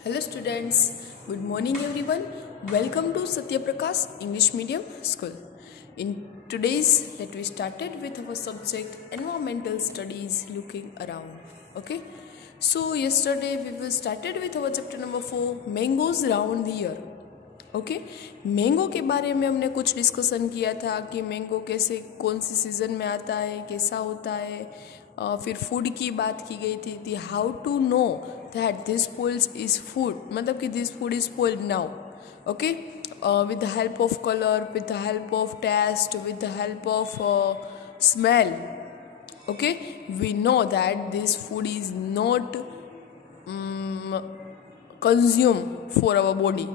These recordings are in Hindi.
Hello students, good morning everyone. Welcome to Satya Prakash English Medium School. In today's, let we started with our subject environmental studies looking around. Okay. So yesterday we will started with our chapter number 4 mangoes round the year. Okay mango के बारे में हमने कुछ डिस्कशन किया था कि मैंगो कैसे कौन सी सीज़न में आता है, कैसा होता है। फिर फूड की बात की गई थी how to know that this spoils is food, मतलब कि this food is spoiled now. Okay with the help of colour, with the help of taste, with the help of smell. Okay we know that this food is not consume for our body.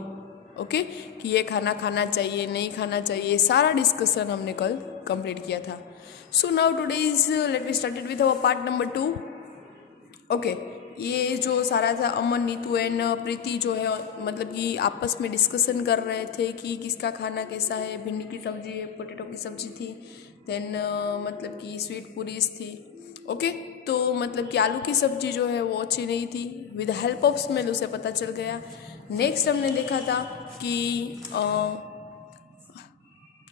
Okay कि ये खाना खाना चाहिए नहीं खाना चाहिए, सारा डिस्कशन हमने कल कंप्लीट किया था। So now today is let we started with our part number 2। Okay ये जो सारा था अमन, नीतू एंड प्रीति जो है मतलब कि आपस में डिस्कशन कर रहे थे कि किसका खाना कैसा है। भिंडी की सब्जी, पोटैटो की सब्जी थी, देन मतलब कि स्वीट पूरीज थी। ओके तो मतलब कि आलू की सब्जी जो है वो अच्छी नहीं थी, विद हेल्प ऑफ स्मेल उसे पता चल गया। नेक्स्ट हमने देखा था कि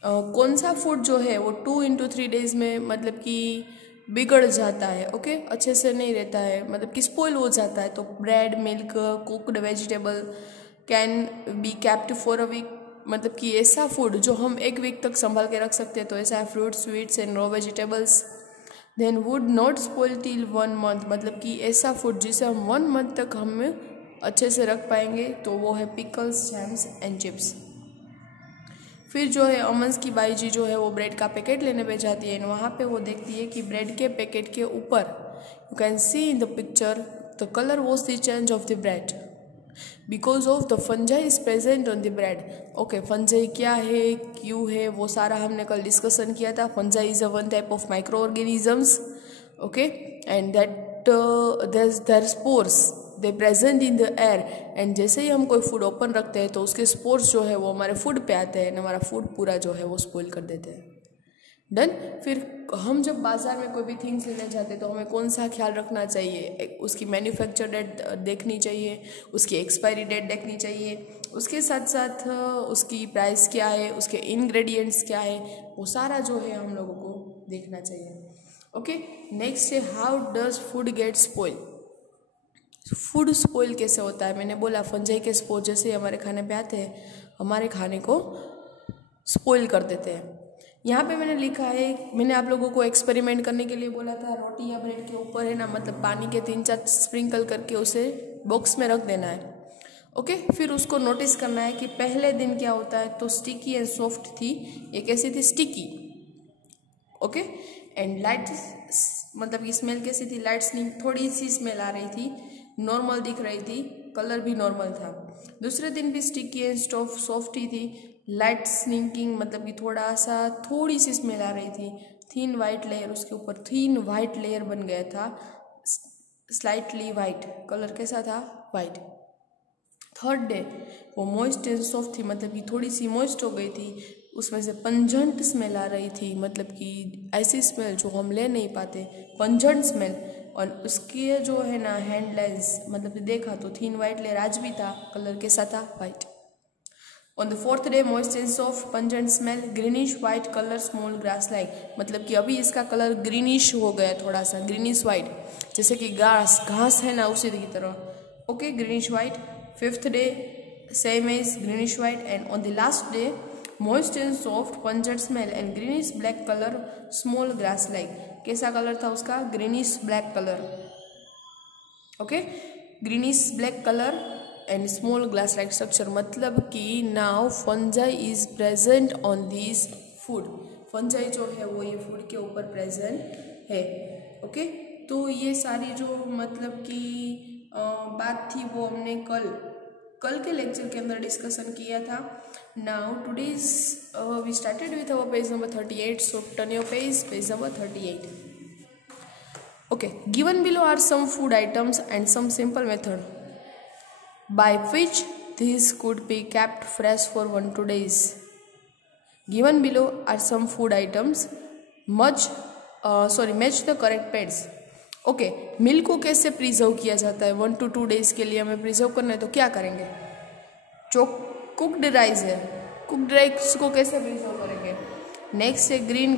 कौन सा फूड जो है वो 2 into 3 days में मतलब कि बिगड़ जाता है। ओके अच्छे से नहीं रहता है, मतलब कि स्पॉइल हो जाता है। तो bread, milk, cooked vegetable can be kept for a week, मतलब कि ऐसा फूड जो हम एक वीक तक संभाल के रख सकते हैं, तो ऐसा है fruit, sweets and raw vegetables. Then would not spoil till 1 month, मतलब कि ऐसा फूड जिसे हम 1 month तक हम अच्छे से रख पाएंगे, तो वो है पिकल्स, जैम्स एंड चिप्स। फिर जो है अमन्स की बाई जी जो है वो ब्रेड का पैकेट लेने पे जाती है, वहाँ पे वो देखती है कि ब्रेड के पैकेट के ऊपर you can see in the picture the colour was the change of the bread because of the fungi is present on the bread. Okay fungi क्या है, क्यों है, वो सारा हमने कल डिस्कशन किया था। Fungi is a one type of micro organisms. Okay and that there spores they present in the air, and जैसे ही हम कोई फूड ओपन रखते हैं तो उसके स्पोर्स जो है वो हमारे फूड पे आते हैं, हमारा फूड पूरा जो है वो स्पॉइल कर देते हैं। डन। फिर हम जब बाज़ार में कोई भी थिंग्स लेने जाते हैं तो हमें कौन सा ख्याल रखना चाहिए, उसकी मैन्युफैक्चर डेट देखनी चाहिए, उसकी एक्सपायरी डेट देखनी चाहिए, उसके साथ साथ उसकी प्राइस क्या है, उसके इंग्रेडिएंट्स क्या है, वो सारा जो है हम लोगों को देखना चाहिए। ओके नेक्स्ट है how does food gate spoil. Food spoil कैसे होता है, मैंने बोला फंजाई के स्पोर जैसे हमारे खाने पे आते हैं हमारे खाने को स्पॉइल कर देते हैं। यहाँ पे मैंने लिखा है, मैंने आप लोगों को एक्सपेरिमेंट करने के लिए बोला था, रोटी या ब्रेड के ऊपर है ना, मतलब पानी के 3-4 स्प्रिंकल करके उसे बॉक्स में रख देना है। ओके फिर उसको नोटिस करना है कि पहले दिन क्या होता है, तो स्टिकी एंड सॉफ्ट थी, ये कैसी थी, स्टिकी। ओके एंड लाइट, मतलब कि स्मेल कैसी थी, लाइट स्निंग, थोड़ी सी स्मेल आ रही थी, नॉर्मल दिख रही थी, कलर भी नॉर्मल था। दूसरे दिन भी स्टिकी एंड सॉफ्ट ही थी, लाइट स्निंकिंग, मतलब कि थोड़ी सी स्मेल आ रही थी, थीन वाइट लेयर, उसके ऊपर थीन वाइट लेयर बन गया था, स्लाइटली वाइट, कलर कैसा था, वाइट। थर्ड डे वो मॉइस्ट एंड सॉफ्ट थी, मतलब कि थोड़ी सी मॉइस्ट हो गई थी, उसमें से पंजेंट स्मेल आ रही थी, मतलब कि ऐसी स्मेल जो हम ले नहीं पाते, पंजेंट स्मेल। और उसके जो है ना हैंड लेंस, मतलब कि देखा तो थीन वाइट लेयर आज भी था, कलर कैसा था, white. On the fourth day moist and soft pungent smell, greenish white colour, small grass like, मतलब कि अभी इसका कलर ग्रीनिश हो गया, थोड़ा सा ग्रीनिश वाइट, जैसे कि घास है ना उसी की तरह। Okay greenish white. Fifth day same as greenish white, and on the last day moist and soft pungent smell and greenish black colour, small grass like, कैसा कलर था उसका, greenish black colour. Okay greenish black colour and small glass like structure, मतलब कि now fungi is present on this food, fungi जो है वो ये फूड के ऊपर प्रेजेंट है। ओके तो ये सारी जो मतलब कि बात थी वो हमने कल के लेक्चर के अंदर डिस्कशन किया था। Now today's we started with our page number 38, so turn your page number 38. Okay, given below are some food items and some simple method by which these could be kept fresh for 1-2 days. Given below are some food items, match the correct pairs. Okay, milk को कैसे प्रिजर्व किया जाता है? 1 to 2 डेज के लिए हमें प्रिजर्व करना है तो क्या करेंगे? जो कुकड राइस है, कुकड राइस को कैसे प्रिजर्व करेंगे? नेक्स्ट है ग्रीन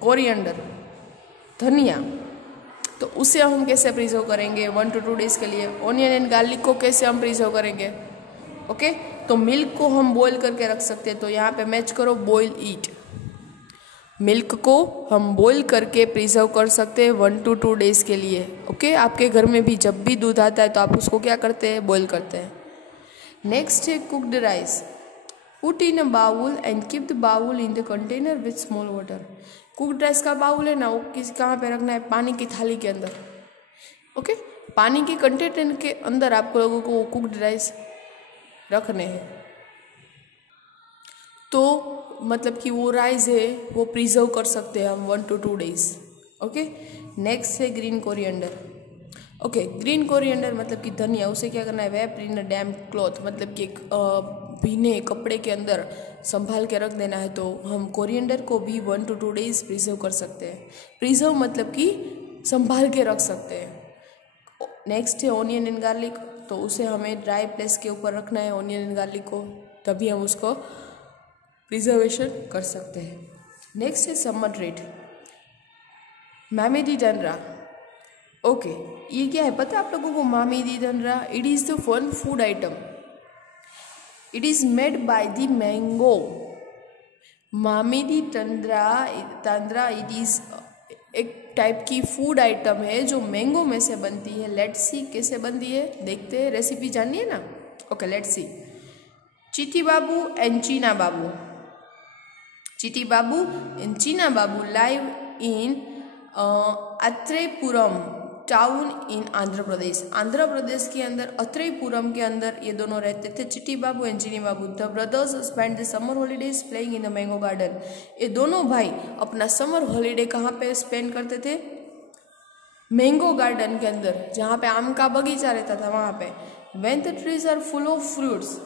कोरिएंडर, धनिया, तो उसे हम कैसे प्रिजर्व करेंगे 1 to 2 डेज के लिए? ऑनियन एंड गार्लिक को कैसे हम प्रिजर्व करेंगे? ओके, तो मिल्क को हम बॉईल करके रख सकते हैं, तो यहाँ पे मैच करो बॉईल ईट। मिल्क को हम बॉईल करके प्रिजर्व कर सकते हैं 1 to 2 डेज के लिए। ओके, आपके घर में भी जब भी दूध आता है तो आप उसको क्या करते हैं? बॉईल करते हैं। नेक्स्ट है cooked rice, put in a bowl and keep the bowl in the container with small water. Cooked rice का बाउल है ना, वो कहाँ पे रखना है? पानी की थाली के अंदर। ओके, पानी के कंटेनर के अंदर आपको लोगों को कुकड राइस रखने हैं, तो मतलब कि वो राइस है वो प्रिजर्व कर सकते हैं हम 1 to 2 डेज। ओके, नेक्स्ट है green coriander. Okay, green coriander मतलब कि धनिया, उसे क्या करना है? वेप इन अ डैम्प क्लॉथ, मतलब कि एक भीने कपड़े के अंदर संभाल के रख देना है, तो हम कोरिएंडर को भी 1 to 2 डेज प्रिजर्व कर सकते हैं। प्रिजर्व मतलब कि संभाल के रख सकते हैं। नेक्स्ट है ऑनियन एंड गार्लिक, तो उसे हमें ड्राई प्लेस के ऊपर रखना है ऑनियन एंड गार्लिक को, तभी हम उसको प्रिजर्वेशन कर सकते हैं। नेक्स्ट है समर ट्रीट, मामी दी डनरा। ओके, ये क्या है पता है आप लोगों को? Mamidi tandra, it is the fun food item, it is made by the mango. Mamidi tandra it is एक टाइप की फूड आइटम है जो मैंगो में से बनती है। लेट्स सी कैसे बनती है, देखते हैं। रेसिपी जाननी है ना? Okay, let's see. Chitti Babu and China Babu, Chitti Babu and China Babu live in Atreyapuram town in Andhra Pradesh. Andhra Pradesh के अंदर अत्रेपुरम के अंदर ये दोनों रहते थे, चिटी Babu and Chini Babu. The brothers spend the summer holidays playing in the mango garden. ये दोनों भाई अपना समर हॉलीडे कहाँ पे स्पेंड करते थे? मैंगो गार्डन के अंदर, जहाँ पे आम का बगीचा रहता था वहाँ पे। When the trees are full of fruits,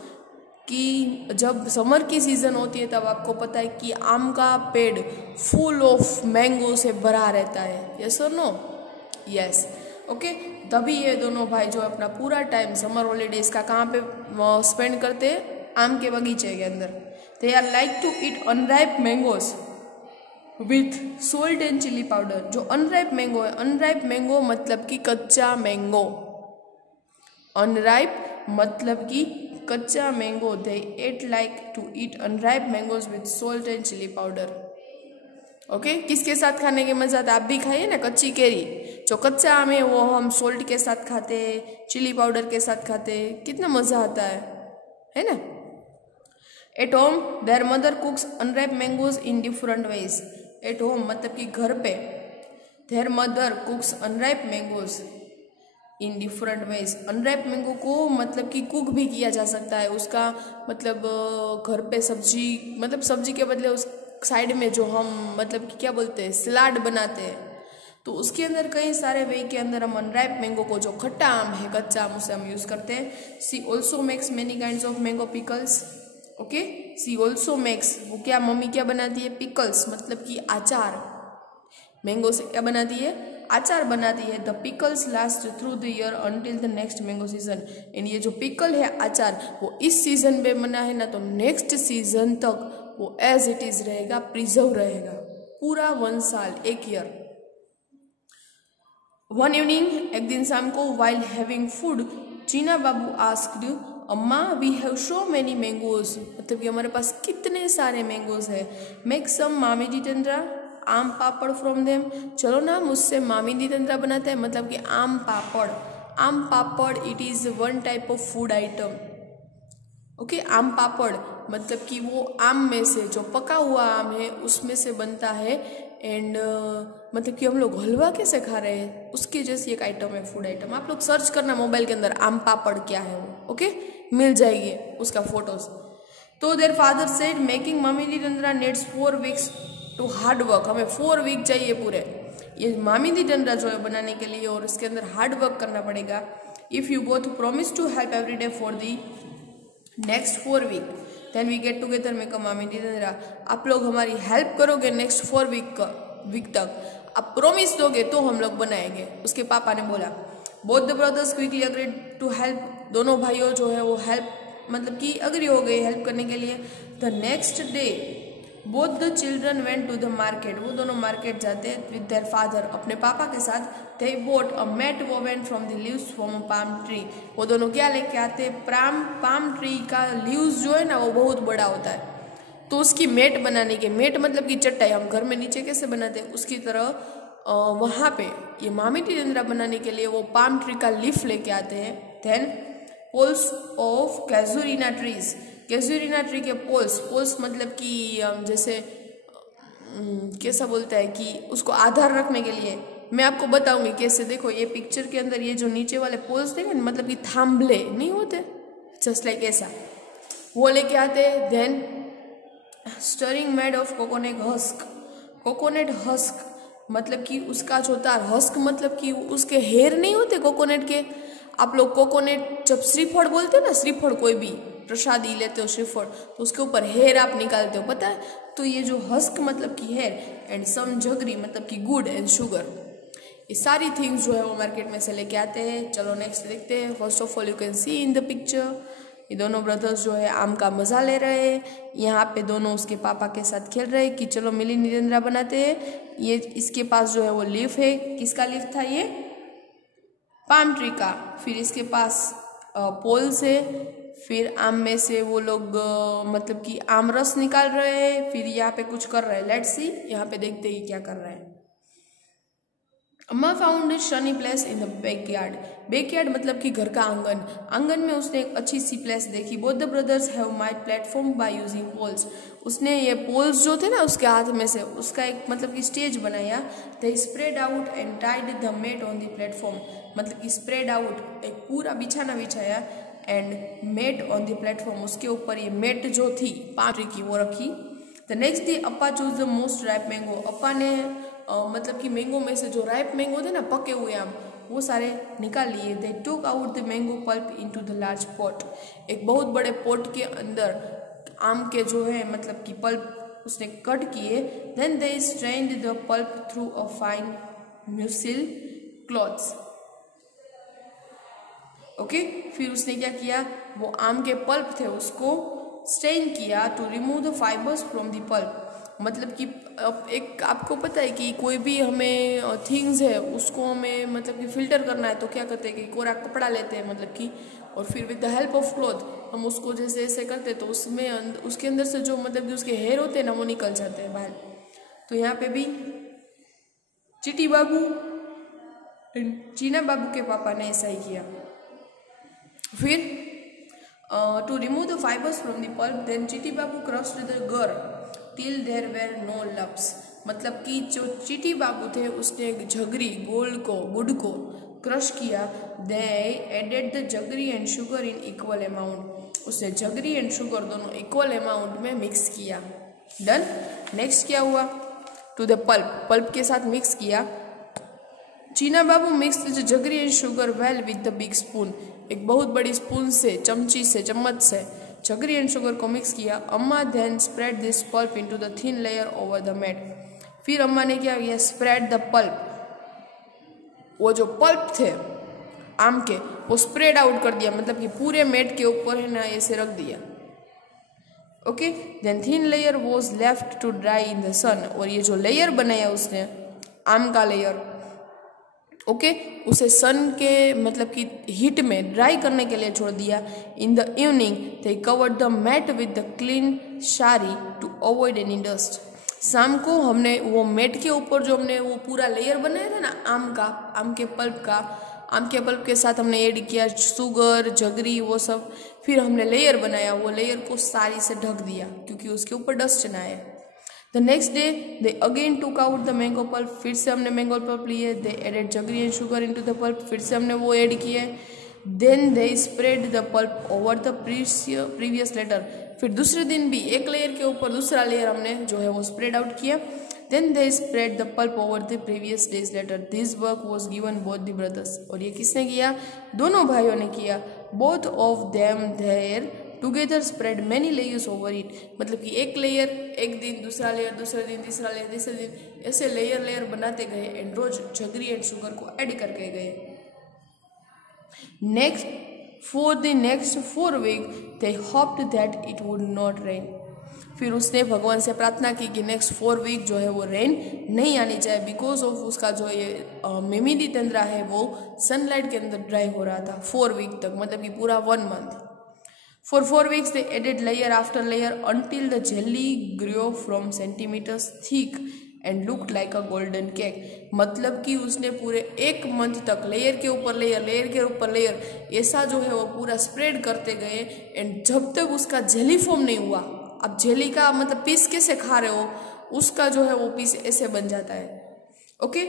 कि जब समर की सीज़न होती है तब आपको पता है कि आम का पेड़ फुल ऑफ मैंगो से भरा रहता है। यस और नो? यस। ओके, तभी ये दोनों भाई जो अपना पूरा टाइम समर हॉलीडेज का कहाँ पे स्पेंड करते हैं? आम के बगीचे के अंदर। They are like to eat unripe mangoes with salt and chilli powder. जो अनराइप मैंगो है, अनराइप मैंगो मतलब कि कच्चा मैंगो, अनराइप मतलब कि कच्चा mango. They ate like to eat unripe mangoes with salt and chilli powder. Okay, किसके साथ खाने के मजा आता है? आप भी खाइए ना कच्ची केरी, जो कच्चा आम है वो हम सोल्ट के साथ खाते हैं, चिली पाउडर के साथ खाते हैं, कितना मजा आता है ना? At home there mother कुक्स unripe mangoes in different ways. At home मतलब कि घर पे, there mother कुक्स unripe mangoes in different ways. Unripe mango को मतलब कि कुक भी किया जा सकता है, उसका मतलब घर पे सब्जी, मतलब सब्जी के बदले उस साइड में जो हम मतलब कि क्या बोलते हैं, सलाद बनाते हैं, तो उसके अंदर कई सारे वे के अंदर हम अनराइप मैंगो को, जो खट्टा आम है, कच्चा आम, उसे हम यूज़ करते हैं। She also makes many kinds of mango pickles. Okay, she also makes, वो क्या मम्मी क्या बनाती है? पिकल्स मतलब कि अचार। मैंगो से क्या बनाती है? अचार बनाती है। The pickles last through the year until the next mango season. And ये जो पिकल है, अचार, वो इस सीजन में बना है ना, तो नेक्स्ट सीजन तक वो एज इट इज रहेगा, प्रिजर्व रहेगा, पूरा 1 साल, 1 ईयर। वन इवनिंग, एक दिन शाम को, while having food, Cheena Babu asked, अम्मा we have so many mangoes, मतलब कि हमारे पास कितने सारे मैंगोज है। मेक सम मामी दी तंद्रा आम पापड़ फ्रॉम देम, चलो ना मुझसे मामी दी तंद्रा बनाते हैं, मतलब कि aam papad. Aam papad it is one type of food item. Okay, aam papad मतलब कि वो आम में से, जो पका हुआ आम है उसमें से बनता है। एंड मतलब कि हम लोग हलवा कैसे खा रहे हैं, उसकी जैसी एक आइटम है, फूड आइटम। आप लोग सर्च करना मोबाइल के अंदर आम पापड़ क्या है वो, ओके, मिल जाएगी उसका फोटोज। तो their father said making mamidi tandra needs 4 weeks to hard work. हमें 4 वीक चाहिए पूरे ये मामी दी तंद्रा जो है बनाने के लिए, और इसके अंदर हार्ड वर्क करना पड़ेगा। If you both promise to help every day for the next 4 week then we get together make a mamidi तंद्रा। आप लोग हमारी हेल्प करोगे नेक्स्ट 4 वीक तक, आप प्रॉमिस दोगे तो हम लोग बनाएंगे। उसके पापा ने बोला। Both the brothers quickly agreed to help, दोनों भाइयों जो है वो हेल्प मतलब कि अग्री हो गए हेल्प करने के लिए। The next day both the children went to the market, वो दोनों मार्केट जाते विद देयर फादर, अपने पापा के साथ। They bought a mat woven from the leaves from a palm tree, वो दोनों क्या लेके आते, पाम ट्री का लीव्स जो है ना वो बहुत बड़ा होता है, तो उसकी मेट बनाने के, मेट मतलब कि चटाई हम घर में नीचे कैसे बनाते हैं उसकी तरह वहाँ पे ये मामी टिरेंद्रा बनाने के लिए वो पाम ट्री का लीफ लेके आते हैं। Then poles of casuarina trees, casuarina tree के पोल्स मतलब कि जैसे कैसा बोलता है कि उसको आधार रखने के लिए, मैं आपको बताऊंगी कैसे। देखो ये पिक्चर के अंदर ये जो नीचे वाले पोल्स देखे मतलब कि थांबले नहीं होते, जस्ट लाइक ऐसा वो लेके आते। Then string made of coconut husk, coconut husk मतलब कि उसका जो होता है हस्क मतलब कि उसके हेयर नहीं होते कोकोनट के, आप लोग कोकोनट जब श्रीफल बोलते हो ना, श्रीफल कोई भी प्रसादी लेते हो श्रीफल तो उसके ऊपर हेयर आप निकालते हो पता है, तो ये जो हस्क मतलब कि हेयर, एंड सम जगरी मतलब कि गुड़ एंड शुगर, ये सारी थिंग्स जो है वो मार्केट में से लेके आते हैं। चलो नेक्स्ट देखते हैं। First of all you can see in the picture ये दोनों ब्रदर्स जो है आम का मजा ले रहे हैं, यहाँ पे दोनों उसके पापा के साथ खेल रहे हैं कि चलो मिली निरेंद्रा बनाते हैं। ये इसके पास जो है वो लीफ है, किसका लीफ था ये, पाम ट्री का। फिर इसके पास पोल से, फिर आम में से वो लोग मतलब कि आम रस निकाल रहे हैं, फिर यहाँ पे कुछ कर रहे हैं। लेट्स सी यहाँ पे देखते ही क्या कर रहे हैं। अम्मा found Shani place in the backyard, backyard मतलब कि घर का आंगन, आंगन में उसने एक अच्छी सी प्लेस देखी। Both the brothers have made platform by using poles, उसने ये पोल्स जो थे ना उसके हाथ में से उसका एक मतलब कि स्टेज बनाया। They spread out and tied the mat on the platform, मतलब कि स्प्रेड आउट एक पूरा बिछाना बिछाया, and mat on the platform उसके ऊपर ये मेट जो थी पाम ट्री की वो रखी। The next day appa choose the most ripe mango, अप्पा ने मतलब कि मैंगो में से जो राइप मैंगो थे ना पके हुए आम वो सारे निकाल लिए। They took out the mango pulp into the large pot, एक बहुत बड़े पॉट के अंदर आम के जो है मतलब कि पल्प उसने कट किए। Then they strained the pulp through a fine muslin cloths, okay. फिर उसने क्या किया, वो आम के पल्प थे उसको स्ट्रेन किया to remove the fibres from the pulp, मतलब कि एक आपको पता है कि कोई भी हमें थिंग्स है उसको हमें मतलब कि फिल्टर करना है तो क्या करते हैं कि कोरा कपड़ा लेते हैं मतलब कि, और फिर with the help of cloth हम उसको जैसे ऐसे करते हैं तो उसमें उसके अंदर से जो मतलब कि उसके हेयर होते हैं ना वो निकल जाते हैं बाहर। तो यहाँ पे भी चिटी बाबू चीना बाबू के पापा ने ऐसा ही किया। फिर to remove the fibres from the pulp then Chitti Babu crushed the gur till there were no lumps, मतलब कि जो चीटी बाबू थे उसने झगरी गुड़ को क्रश किया। They added the jaggery and sugar in equal amount, उसने जगरी एंड शुगर दोनों इक्वल अमाउंट में मिक्स किया। डन। नेक्स्ट क्या हुआ, टू द पल्प के साथ मिक्स किया। China Babu mix the jaggery and sugar well with the big spoon, एक बहुत बड़ी स्पून से चम्मच से जगरी एंड शुगर को मिक्स किया। Amma then spread this pulp into the thin layer over the mat, फिर अम्मा ने क्या किया, स्प्रेड द पल्प, वो जो पल्प थे आम के वो स्प्रेड आउट कर दिया, मतलब कि पूरे मेट के ऊपर है ना ऐसे रख दिया, okay. Then thin layer was left to dry in the sun, और ये जो लेयर बनाया उसने आम का लेयर, ओके, उसे सन के मतलब कि हीट में ड्राई करने के लिए छोड़ दिया। In the evening they covered the mat with the clean sari to avoid any dust, शाम को हमने वो मैट के ऊपर जो हमने वो पूरा लेयर बनाया था ना आम के पल्प के साथ हमने ऐड किया शुगर जगरी वो सब, फिर हमने लेयर बनाया, वो लेयर को साड़ी से ढक दिया क्योंकि उसके ऊपर डस्ट ना आए। The next day they again took out the mango pulp, फिर से हमने मैंगो पल्प लिए। They added jaggery and sugar into the pulp, फिर से हमने वो ऐड किए। Then they spread the pulp over the previous layer, फिर दूसरे दिन भी एक लेयर के ऊपर दूसरा लेयर हमने जो है वो स्प्रेड आउट किया। Then they spread the pulp over the previous days later, this work was given both the brothers, और ये किसने किया, दोनों भाइयों ने किया। Both of them there together spread many layers over it, मतलब कि एक लेयर एक दिन, दूसरा लेयर दूसरे दिन, तीसरा लेयर तीसरे दिन, ऐसे लेयर लेयर बनाते गए and rose jaggery and sugar को ऐड करके गए। Next for the next 4 week they hoped that it would not rain. फिर उसने भगवान से प्रार्थना की कि नेक्स्ट 4 वीक जो है वो रेन नहीं आनी चाहिए, बिकॉज ऑफ उसका जो ये मेमिदी तेंद्रा है वो सनलाइट के अंदर ड्राई हो रहा था 4 वीक तक, मतलब कि पूरा 1 month. For 4 weeks they added layer after layer until the jelly grow from centimetres thick and looked like a golden cake, मतलब कि उसने पूरे 1 मंथ तक लेयर के ऊपर लेयर, लेयर के ऊपर लेयर ऐसा जो है वो पूरा स्प्रेड करते गए एंड जब तक उसका जेली फॉर्म नहीं हुआ। अब जेली का मतलब पीस कैसे खा रहे हो, उसका जो है वो पीस ऐसे बन जाता है। Okay,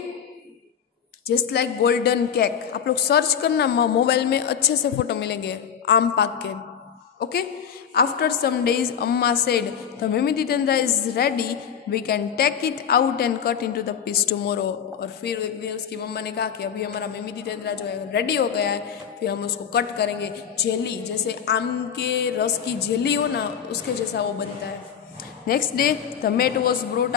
just like golden cake. आप लोग सर्च करना, मोबाइल में अच्छे से फोटो मिलेंगे आम पाक के। Okay, after some days amma said the mamidi tandra is ready, we can take it out and cut into the piece tomorrow. और फिर एक दिन उसकी मम्मा ने कहा कि अभी हमारा मेमिदी तेंद्रा जो है रेडी हो गया है, फिर हम उसको कट करेंगे। जेली, जैसे आम के रस की जेली हो ना, उसके जैसा वो बनता है। Next day the mat was brought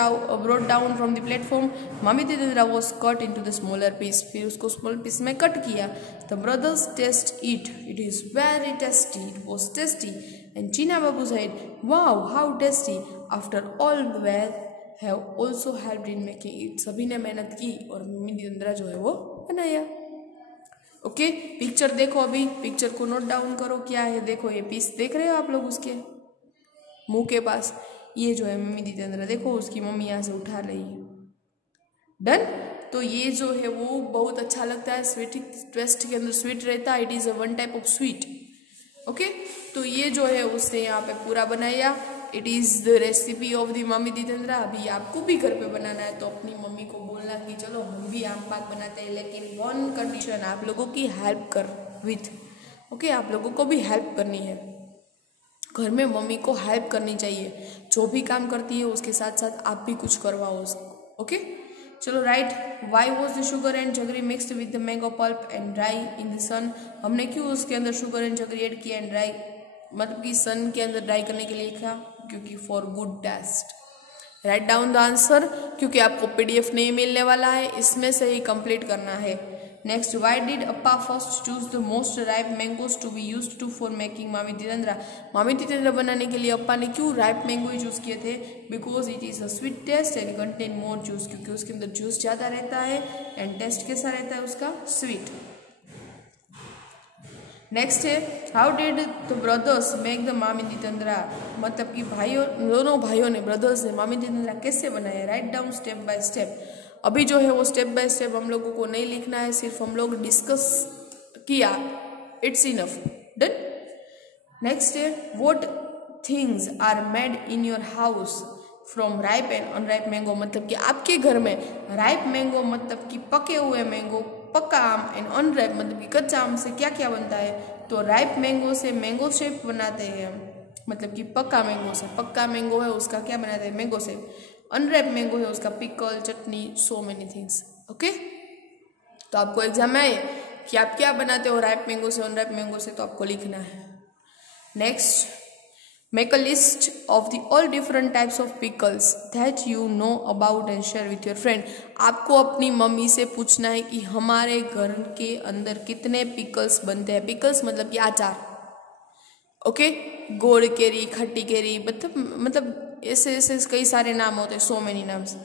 down from the platform, mamidi tandra was cut into the smaller piece, फिर उसको स्मॉल पीस में कट किया। The brothers taste it is very tasty, it was tasty and China Babu said, wow how tasty, after all well have also helped in making it। सभी ने मेहनत की और मेमिदी तेंद्रा जो है वो बनाया। ओके, पिक्चर देखो, अभी पिक्चर को नोट डाउन करो क्या है। देखो ये पीस देख रहे हो आप लोग उसके मुंह के पास, ये जो है मेमिदी तेंद्रा, देखो उसकी मम्मी यहाँ से उठा रही है। डन। तो ये जो है वो बहुत अच्छा लगता है, स्वीट टेस्ट के अंदर स्वीट रहता है, it is a one type of sweet. Okay, तो ये जो है उसने यहाँ पे पूरा बनाया। It is the recipe of the mamidi tandra. अभी आपको भी घर पे बनाना है तो अपनी मम्मी को बोलना कि चलो हम भी आम पाक बनाते हैं, लेकिन वन कंडीशन, आप लोगों की हेल्प कर विथ। ओके, आप लोगों को भी हेल्प करनी है, घर में मम्मी को हेल्प करनी चाहिए, जो भी काम करती है उसके साथ साथ आप भी कुछ करवाओ उसको। ओके, चलो right. Why was the sugar and jaggery mixed with the mango pulp and dry in the sun, हमने क्यों उसके अंदर शुगर एंड जगरी ऐड किया एंड ड्राई, मतलब कि सन के अंदर ड्राई करने के लिए लिखा, क्योंकि for good taste. Right down the answer, क्योंकि आपको पीडीएफ नहीं मिलने वाला है, इसमें से ही कंप्लीट करना है। Next, why did appa first choose the most ripe mangoes to be used to for making mamidi tandra, mamidi tandra बनाने के लिए अप्पा ने क्यों राइप मैंगो ही चूज किए थे? Because it is a sweet taste and contain more juice, क्योंकि उसके अंदर जूस ज़्यादा रहता है एंड टेस्ट कैसा रहता है उसका? स्वीट। नेक्स्ट है, how did the brothers make the mamidi tandra, मतलब कि दोनों भाइयों ने, ब्रदर्स ने मेमिदी तेंद्रा कैसे बनाया? Write down step by step. अभी जो है वो स्टेप बाय स्टेप हम लोगों को नहीं लिखना है, सिर्फ हम लोग डिस्कस किया, इट्स इनफ। डन। नेक्स्ट है, what things are made in your house from ripe and unripe mango, मतलब कि आपके घर में राइप मैंगो मतलब कि पके हुए मैंगो, पक्का आम, एंड अनराइप मतलब कि कच्चा आम से क्या क्या बनता है? तो राइप मैंगो से मैंगो शेप बनाते हैं हम, मतलब कि पक्का मैंगो से, पक्का मैंगो है उसका क्या बनाते हैं? Mango shape. अनराइप मैंगो है उसका पिकल, चटनी, सो मेनी थिंग्स। ओके, तो आपको एग्जाम में आए कि आप क्या बनाते हो राइप मैंगो से, अनराइप मैंगो से, तो आपको लिखना है। Next, make a list of the all different types of pickles that you know about and share with your friend। आपको अपनी मम्मी से पूछना है कि हमारे घर के अंदर कितने पिकल्स बनते हैं। पिकल्स मतलब कि अचार। ओके, गोड़ केरी, खट्टी केरी, मतलब ऐसे ऐसे कई सारे नाम होते हैं, सो मेनी नाम्स।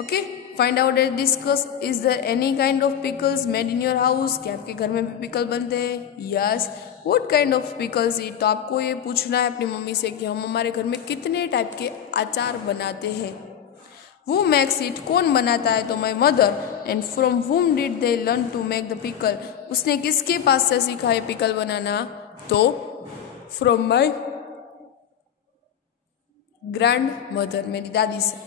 Okay, find out and discuss, is there any kind of pickles made in your house, क्या आपके घर में भी पिकल बनते हैं? Yes. What kind of pickles it, तो आपको ये पूछना है अपनी मम्मी से कि हम हमारे घर में कितने टाइप के अचार बनाते हैं। वो मेक्स इट, कौन बनाता है? तो my mother. And from whom did they learn to make the pickle, उसने किसके पास से सीखा है पिकल बनाना? तो फ्रॉम माई ग्रैंड मदर, मेरी दादी से।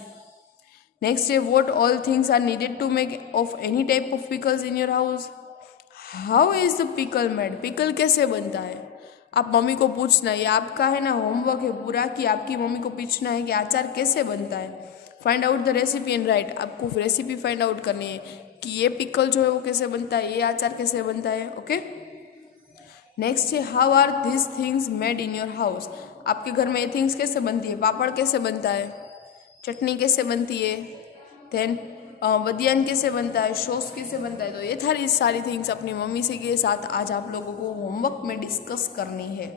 नेक्स्ट है, what all things are needed to make of any type of pickles in your house. How is the pickle made, pickle कैसे बनता है? आप मम्मी को पूछना, ये आपका है ना होमवर्क है पूरा, कि आपकी मम्मी को पूछना है कि अचार कैसे बनता है। Find out the recipe and right, आपको रेसिपी फाइंड आउट करनी है कि ये पिकल जो है वो कैसे बनता है, ये अचार कैसे बनता है। ओके, नेक्स्ट है how are this things made in your house. आपके घर में ये थिंग्स कैसे बनती है, पापड़ कैसे बनता है, चटनी कैसे बनती है, देन वदियान कैसे बनता है, सॉस कैसे बनता है। तो ये सारी थिंग्स अपनी मम्मी से के साथ आज आप लोगों को होमवर्क में डिस्कस करनी है।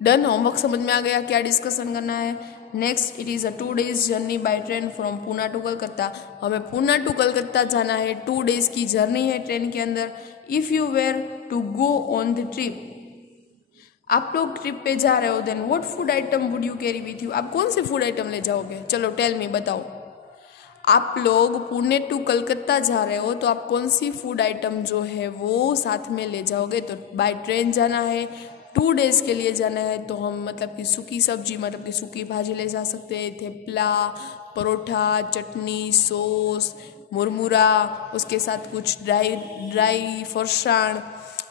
डन, होमवर्क समझ में आ गया क्या डिस्कशन करना है। Next, it is a 2 days journey by train from Poona to Calcutta. हमें पूना टू कलकत्ता जाना है, 2 days की जर्नी है ट्रेन के अंदर। If you were to go on the trip, आप लोग ट्रिप पे जा रहे हो, then what food item would you carry with you. आप कौन से फूड आइटम ले जाओगे, चलो टेल मी, बताओ। आप लोग पुणे टू कलकत्ता जा रहे हो तो आप कौन सी फूड आइटम जो है वो साथ में ले जाओगे। तो बाय ट्रेन जाना है, 2 days के लिए जाना है, तो हम मतलब कि सूखी सब्जी, मतलब कि सूखी भाजी ले जा सकते हैं, थेपला, परोठा, चटनी, सॉस, मुरमुरा, उसके साथ कुछ ड्राई फरसाण।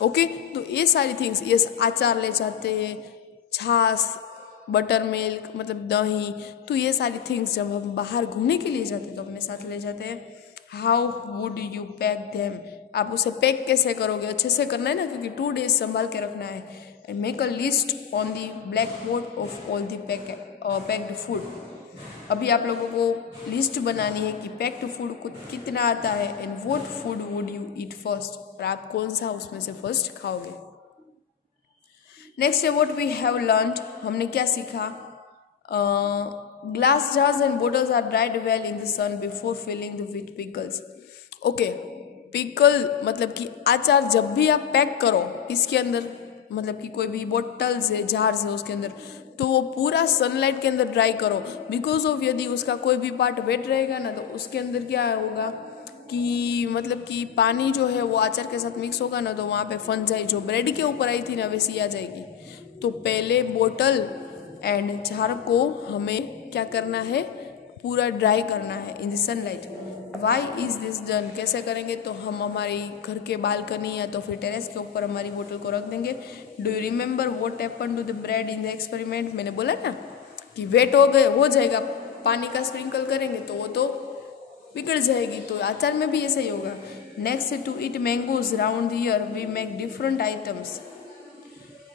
ओके, तो ये सारी थिंग्स, ये अचार ले जाते हैं, छाछ, बटर मिल्क मतलब दही। तो ये सारी थिंग्स जब हम बाहर घूमने के लिए जाते हैं तो अपने साथ ले जाते हैं। How would you pack them, आप उसे पैक कैसे करोगे, अच्छे से करना है ना, क्योंकि 2 days संभाल के रखना है। And make a list on the black board of all the packed food. अभी आप लोगों को लिस्ट बनानी है कि पैक्ड फूड कितना आता है and what food would you eat first, और आप कौन सा उसमें से फर्स्ट खाओगे। नेक्स्ट है व्हाट वी हैव लर्नड, हमने क्या सीखा। Glass jars and bottles are dried well in the sun before filling the with pickles. Okay, pickle मतलब कि अचार जब भी आप पैक करो इसके अंदर, मतलब कि कोई भी बोटल्स है, जार्स है उसके अंदर, तो वो पूरा सनलाइट के अंदर ड्राई करो। बिकॉज ऑफ यदि उसका कोई भी पार्ट वेट रहेगा ना तो उसके अंदर क्या होगा कि मतलब कि पानी जो है वो अचार के साथ मिक्स होगा ना, तो वहाँ पे फंजाई जो ब्रेड के ऊपर आई थी ना वैसी आ जाएगी। तो पहले बोतल एंड जार को हमें क्या करना है, पूरा ड्राई करना है in the sunlight. Why is this done, कैसे करेंगे, तो हम हमारी घर के बालकनी या तो फिर टेरेस के ऊपर हमारी बोतल को रख देंगे। Do you remember what happened to the bread in the experiment, मैंने बोला ना कि वेट हो जाएगा, पानी का स्प्रिंकल करेंगे तो वो तो बिगड़ जाएगी, तो अचार में भी ऐसा ही होगा। नेक्स्ट है to eat mangoes round the year we make different items.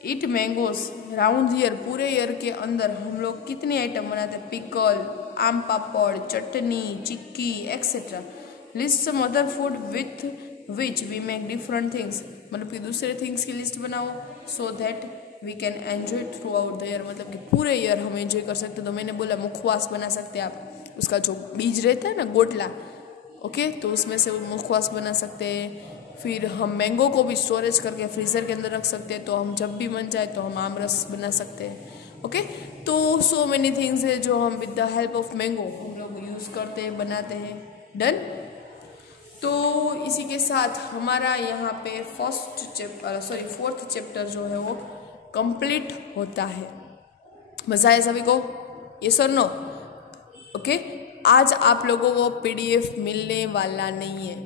Eat mangoes round the year, पूरे ईयर के अंदर हम लोग कितने आइटम बनाते हैं, pickle, aam papad, chutney, chikki etcetera. List some other food with which we make different things, मतलब कि दूसरे थिंग्स की लिस्ट बनाओ so that we can enjoy throughout the year, मतलब कि पूरे ईयर हम एंजॉय कर सकते। तो मैंने बोला मुखवास बना सकते हैं आप, उसका जो बीज रहता है ना गोटला, ओके, तो उसमें से मुखवास बना सकते हैं। फिर हम मैंगो को भी स्टोरेज करके फ्रीज़र के अंदर रख सकते हैं, तो हम जब भी मन जाए तो हम आम रस बना सकते हैं। ओके, तो सो मेनी थिंग्स है जो हम with the help of mango हम लोग यूज़ करते हैं, बनाते हैं। डन, तो इसी के साथ हमारा यहाँ पे फोर्थ चैप्टर जो है वो कंप्लीट होता है। मज़ा आया सभी को, यस और नो? ओके, आज आप लोगों को PDF मिलने वाला नहीं है,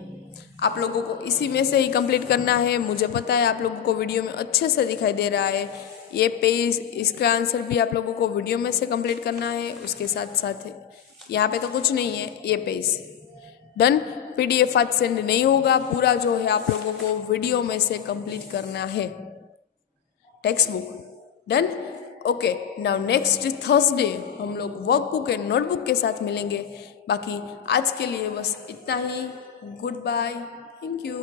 आप लोगों को इसी में से ही कंप्लीट करना है। मुझे पता है आप लोगों को वीडियो में अच्छे से दिखाई दे रहा है ये पेज, इसका आंसर भी आप लोगों को वीडियो में से कंप्लीट करना है। उसके साथ साथ यहाँ पे तो कुछ नहीं है, ये पेज डन। PDF आज सेंड नहीं होगा, पूरा जो है आप लोगों को वीडियो में से कंप्लीट करना है, text book. Done, okay, now next Thursday हम लोग वर्कबुक एंड नोटबुक के साथ मिलेंगे। बाकी आज के लिए बस इतना ही, गुड बाय, थैंक यू।